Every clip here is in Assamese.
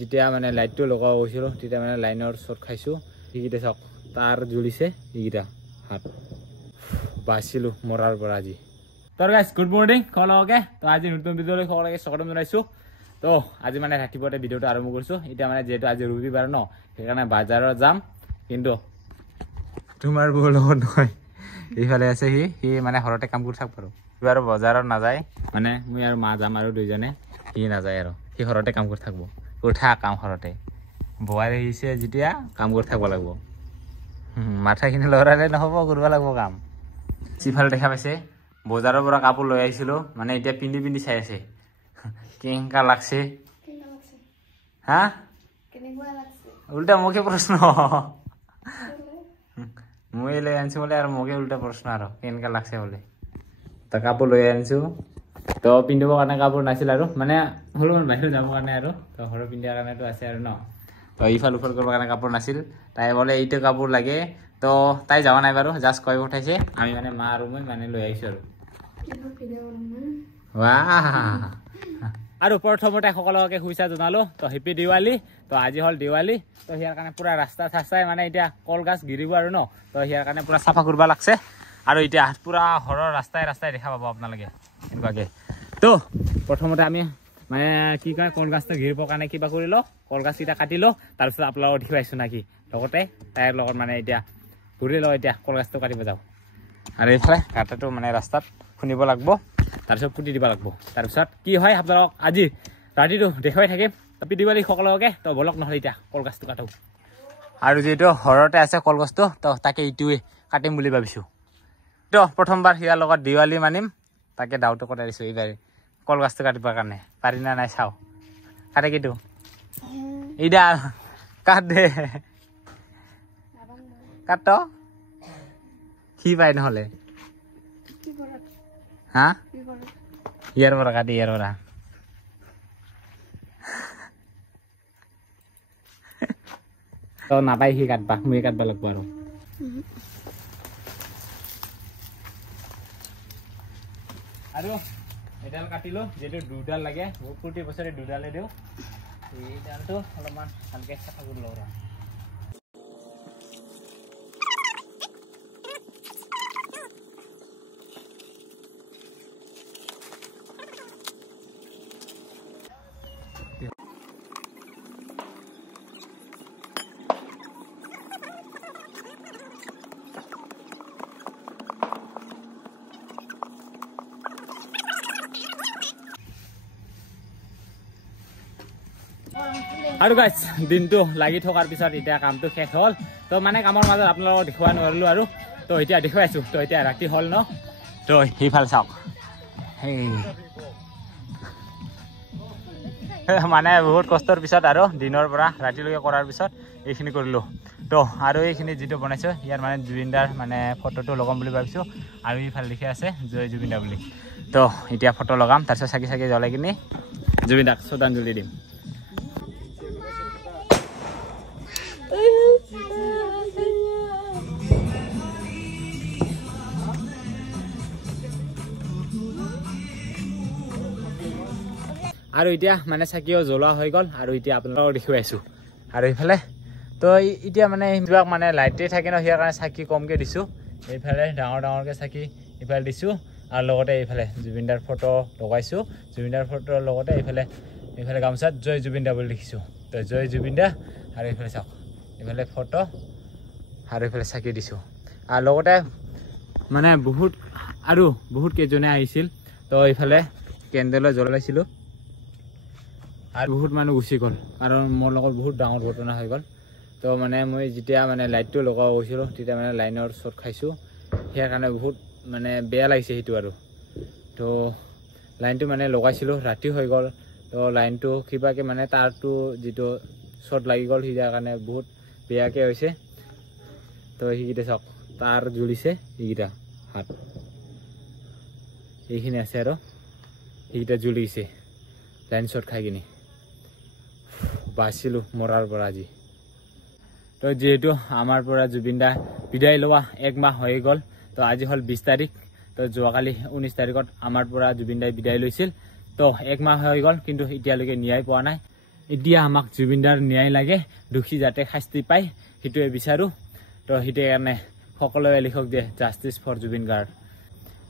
যেতিয়া মানে লাইটটো লগাব গৈছিলোঁ তেতিয়া মানে লাইনৰ শ্বৰ্ট খাইছোঁ এইকেইটা চাওক তাৰ জ্বলিছে এইকেইটা হাত বাচিলোঁ মৰাৰ পৰা আজি তো গাইজ গুড মৰ্নিং সকলোকে তো আজি নতুন ভিডিঅ'লৈ সকলোকে স্বাগতম জনাইছোঁ তো আজি মানে ৰাতিপুৱাতে ভিডিঅ'টো আৰম্ভ কৰিছোঁ এতিয়া মানে যিহেতু আজি ৰবিবাৰ ন সেইকাৰণে বজাৰত যাম কিন্তু তোমাৰ বউ লগত নহয় এইফালে আছে সি মানে ঘৰতে কাম কৰি থাকব আৰু বজাৰত নাযায় মানে মই আৰু মা যাম আৰু দুইজনে সি নাযায় আৰু সি ঘৰতে কাম কৰি থাকব উঠা কাম ঘৰতে বোৱাৰী আহিছে যেতিয়া কাম কৰি থাকিব লাগিব মাথাখিনি লৰালে নহ'ব কৰিব লাগিব কাম সিফালে দেখা পাইছে বজাৰৰ পৰা কাপোৰ লৈ আহিছিলোঁ মানে এতিয়া পিন্ধি চাই আছে কেনেকা লাগছে হা উল্টা মোকে প্ৰশ্ন মই লৈ আনিছোঁ বোলে আৰু মোকে উল্টা প্ৰশ্ন আৰু কেনেকা লাগছে বোলে তো কাপোৰ লৈ আনিছোঁ তো পিন্ধিবৰ কাৰণে কাপোৰ নাছিল আৰু মানে অলপমান বাহিৰত যাবৰ কাৰণে আৰু তো ঘৰৰ পিন্ধাৰ কাৰণেতো আছে আৰু ন তো ইফাল উফাল কৰিবৰ কাৰণে কাপোৰ নাছিল তাই বোলে এইটো কাপোৰ লাগে তো তাই যোৱা নাই বাৰু জাষ্ট কৈ পঠাইছে আমি মানে মা আৰু মই মানে লৈ আহিছোঁ আৰু প্ৰথমতে সকলোকে শুভেচ্ছা জনালো তো হেপী দিৱালী তো আজি হ'ল দিৱালী তো ইয়াৰ কাৰণে পুৰা ৰাস্তা চাস্তাই মানে এতিয়া কলগাছ গিৰিব আৰু ন তো ইয়াৰ কাৰণে পুৰা চাফা কৰিব লাগছে আৰু এতিয়া পুৰা ঘৰৰ ৰাস্তাই দেখা পাব আপোনালোকে এনেকুৱাকে তো প্ৰথমতে আমি মানে কি কয় কলগাছটো ঘিৰিবৰ কাৰণে কিবা কৰি লওঁ কলগাছকেইটা কাটি লওঁ তাৰপিছত আপোনালোকক দেখুৱাইছোঁ নাকি লগতে তাইৰ লগত মানে এতিয়া ঘূৰি লওঁ এতিয়া কলগাছটো কাটিব যাওঁ আৰু এইফালে কাটাটো মানে ৰাস্তাত খুন্দিব লাগিব তাৰপিছত পুতি দিব লাগিব তাৰপিছত কি হয় আপোনালোকক আজি ৰাতিটো দেখুৱাই থাকিম হেপী দিৱালী সকলোকে তো বলক নহ'লে এতিয়া কলগাছটো কাটো আৰু যিহেতু ঘৰতে আছে কলগছটো তো তাকে এইটোৱে কাটিম বুলি ভাবিছোঁ তো প্ৰথমবাৰ সিয়াৰ লগত দিৱালী মানিম তাকে ডাউটো কটাই দিছোঁ এইবাৰ কলগাছটো কাটিবৰ কাৰণে পাৰি না নাই চাওঁ কাটে কিটো এইডা কাট দে কাট কি পাই নহ'লে হা ইয়াৰ পৰা কাটি ইয়াৰ পৰা তো নাপাই সি কাটবা মই কাটব লাগিব আৰু এডাল কাটিলো যেটো দুডাল লাগে প্ৰতি বছৰে দুডালে দিওঁ এইডালটো অলপমান ভালকৈ চাফা কৰি লওঁ আৰু গাইজ দিনটো লাগি থকাৰ পিছত এতিয়া কামটো শেষ হ'ল তো মানে কামৰ মাজত আপোনালোকক দেখুৱাব নোৱাৰিলোঁ আৰু তো এতিয়া দেখুৱাইছোঁ তো এতিয়া ৰাতি হ'ল ন তো সেইফালে চাওক মানে বহুত কষ্টৰ পিছত আৰু দিনৰ পৰা ৰাতিলৈকে কৰাৰ পিছত এইখিনি কৰিলোঁ তো আৰু এইখিনি যিটো বনাইছোঁ ইয়াৰ মানে জুবিনদাৰ মানে ফটোটো লগাম বুলি ভাবিছোঁ আৰু এইফালে লিখি আছে জয় জুবিনদা বুলি তো এতিয়া ফটো লগাম তাৰপিছত চাকি জ্বলাই কিনি জুবিনদাক শ্ৰদ্ধাঞ্জলি দিম আৰু এতিয়া মানে চাকিও জ্বলোৱা হৈ গ'ল আৰু এতিয়া আপোনালোকক দেখুৱাইছোঁ আৰু এইফালে তো এতিয়া মানে সেইবিলাক মানে লাইটেই থাকে ন সিয়াৰ কাৰণে চাকি কমকৈ দিছোঁ এইফালে ডাঙৰকৈ চাকি এইফালে দিছোঁ আৰু লগতে এইফালে জুবিনদাৰ ফটো লগাইছোঁ জুবিনদাৰ ফটোৰ লগতে এইফালে গামোচাত জয় জুবিনদা বুলি লিখিছোঁ তো জয় জুবিনদা আৰু এইফালে চাওক এইফালে ফটো আৰু এইফালে চাকি দিছোঁ আৰু লগতে মানে বহুত কেইজনে আহিছিল তো এইফালে কেণ্ডেলো জ্বলাইছিলোঁ আৰু বহুত মানুহ গুচি গ'ল কাৰণ মোৰ লগত বহুত ডাঙৰ ঘটনা হৈ গ'ল তো মানে মই যেতিয়া মানে লাইটটো লগাব গৈছিলোঁ তেতিয়া মানে লাইনৰ শ্বৰ্ট খাইছোঁ সেই কাৰণে বহুত মানে বেয়া লাগিছে সেইটো আৰু তো লাইনটো মানে লগাইছিলোঁ ৰাতি হৈ গ'ল তো লাইনটো কিবাকৈ মানে তাৰটো যিটো শ্বৰ্ট লাগি গ'ল সিয়াৰ কাৰণে বহুত বেয়াকৈ হৈছে তো সেইকেইটা চাওক তাৰ জ্বলিছে এইকেইটা হাত এইখিনি আছে আৰু সেইকেইটা জ্বলিছে লাইন শ্বৰ্ট খাই কিনি বাচিলোঁ মৰাৰ পৰা আজি তো যিহেতু আমাৰ পৰা জুবিনদা বিদায় লোৱা এক মাহ হৈ গ'ল তো আজি হ'ল 20 তাৰিখ তো যোৱাকালি 19 তাৰিখত আমাৰ পৰা জুবিনদাই বিদায় লৈছিল তো এক মাহ হৈ গ'ল কিন্তু এতিয়ালৈকে ন্যায় পোৱা নাই এতিয়া আমাক জুবিনদাৰ ন্যায় লাগে দুখী যাতে শাস্তি পায় সেইটোৱে বিচাৰোঁ তো সেইটোৱে কাৰণে সকলোৱে লিখক দিয়ে জাষ্টিছ ফৰ জুবিন গাৰ্গ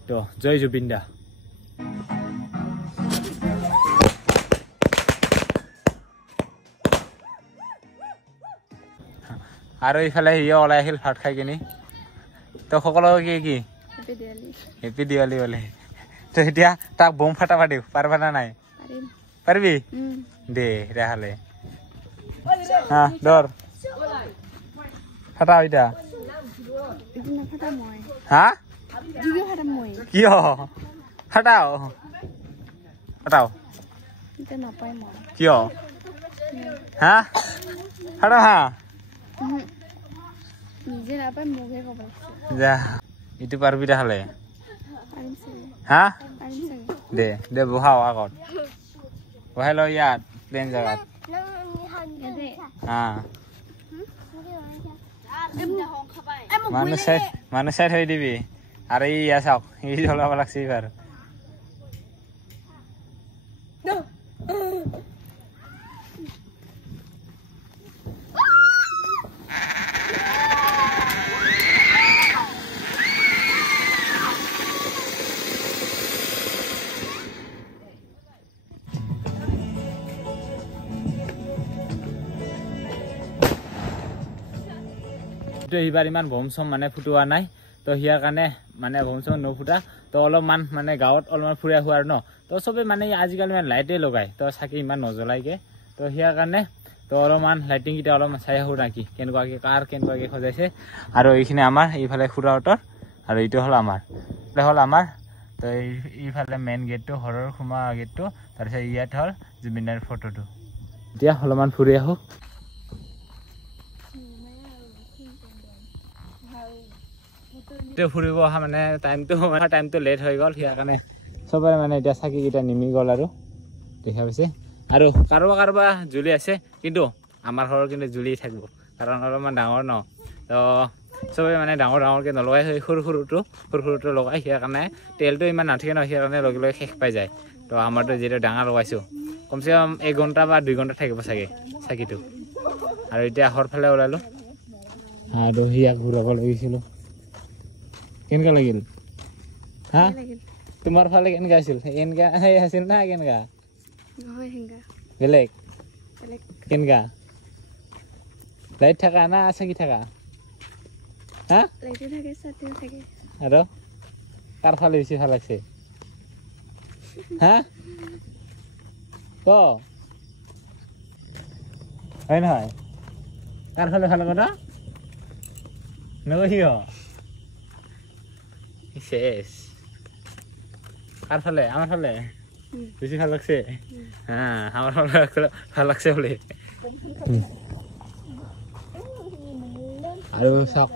তো জয় জুবিন দা আৰু ইফালে সিও ওলাই আহিল ভাত খাই কিনি তো সকলোকে কি হেপী দিৱালী বোলে তো এতিয়া তাক বোম ফাটাবা দিওঁ পাৰিবা না নাই পাৰিবি দে তেতিয়াহ'লে ধৰ ফাটা এতিয়া হা কিয় ফাটাও ফাটাও কিয় হা ফাটাও হা যা ইটো পাৰিবি তেতিয়াহ'লে হা দে দে বহাও আগত বহাই ল ইয়াত প্লেন জেগাত মানুহ চাই থৈ দিবি আৰু ইয়া চাওক ই জ্বলাব লাগছে এইবাৰ এইবাৰ ইমান বম চম মানে ফুটোৱা নাই তো সিয়াৰ কাৰণে মানে বম চম নুফুটা তো অলপমান মানে গাঁৱত অলপমান ফুৰাই হোৱাৰ ন তো চবেই মানে আজিকালি মানে লাইটেই লগায় তো চাকি ইমান নজ্বলাইকে তো সিয়াৰ কাৰণে তো অলপমান লাইটিংকেইটা অলপমান চাই আহোঁ নাকি কেনেকুৱাকৈ কাৰ কেনেকুৱাকৈ সজাইছে আৰু এইখিনি আমাৰ এইফালে খুৰাহঁতৰ আৰু এইটো হ'ল আমাৰ তো এইফালে মেইন গেটটো ঘৰৰ সোমোৱা গেটটো তাৰপিছত ইয়াত হ'ল জুবিনদাৰ ফটোটো এতিয়া অলপমান ফুৰি আহোঁ ফুৰিব অহা মানে টাইমটো লেট হৈ গ'ল সিয়াৰ কাৰণে চবৰে মানে এতিয়া চাকিকেইটা নিমি গ'ল আৰু দেখা পাইছে আৰু কাৰোবাৰ জ্বলি আছে কিন্তু আমাৰ ঘৰৰ কিন্তু জ্বলি থাকিব কাৰণ অলপমান ডাঙৰ ন তো চবেই মানে ডাঙৰকৈ নলগাই সৰু সৰুটো লগাই সিয়াৰ কাৰণে তেলটো ইমান নাথাকে ন সিয়াৰ কাৰণে লগে লগে শেষ পাই যায় তো আমাৰতো যিহেতু ডাঙৰ লগাইছোঁ কমচে কম 1 ঘণ্টা বা 2 ঘণ্টা থাকিব চাগে চাকিটো আৰু এতিয়া ঘৰফালে ওলালোঁ আৰু সিয়াক ঘূৰাব লাগিছিলোঁ কেনেকুৱা লাগিল হা তোমাৰ ফালে কেনেকুৱা আছিল এনেকুৱা আছিল না কেনেকুৱা বেলেগ কেনেকুৱা লাইট থাকা না চাকি থাকা হা আৰু কাৰ ফালে বেছি ভাল লাগছে হা ক হয় নহয় কাৰ ফালে ভাল কথা নকহিও শেষ কাৰ ফালে আমাৰ ফালে বেশি ভাল লাগছে হ্যাঁ আমাৰ ভাল লাগছে বলে আৰু চাওক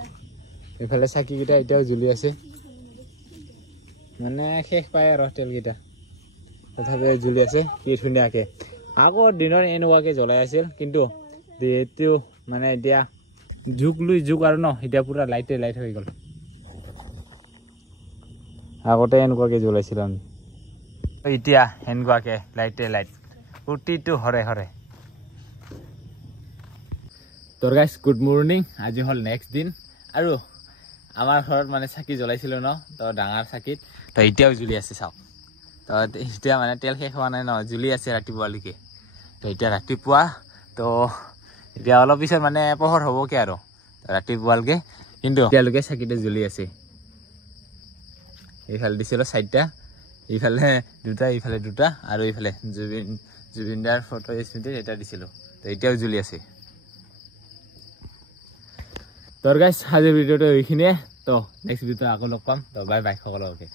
এইফালে চাকিকেইটা এতিয়াও জ্বলি আছে মানে শেষ পায় আৰু তেলকেইটা তথাপিও জ্বলি আছে কি ধুনীয়াকৈ আগৰ দিনত এনেকুৱাকৈ জ্বলাই আছিল কিন্তু যিহেতু মানে এতিয়া যুগ লৈ যুগ আৰু ন এতিয়া পুৰা লাইট হৈ গ'ল আগতে এনেকুৱাকৈ জ্বলাইছিল আমি এতিয়া এনেকুৱাকৈ লাইট প্ৰতিটো হৰে তোৰ গাইজ গুড মৰ্ণিং আজি হ'ল নেক্সট দিন আৰু আমাৰ ঘৰত মানে চাকি জ্বলাইছিলোঁ ন তো ডাঙৰ চাকিত তো এতিয়াও জ্বলি আছে চাওক তো এতিয়া মানে তেল শেষ হোৱা নাই ন জ্বলি আছে ৰাতিপুৱালৈকে তো এতিয়া ৰাতিপুৱা তো এতিয়া অলপ পিছত মানে পোহৰ হ'বকে আৰু ৰাতিপুৱালৈকে কিন্তু এতিয়ালৈকে চাকিটো জ্বলি আছে এইফালে দিছিলোঁ 4টা এইফালে 2টা এইফালে 2টা আৰু এইফালে জুবিনদাৰ ফটো স্মৃতি এটা দিছিলোঁ তো এতিয়াও জ্বলি আছে তোৰ গাইজ আজিৰ ভিডিঅ'টো এইখিনিয়ে তো নেক্সট ভিডিঅ'টো আকৌ লগ পাম তো বাই সকলোকে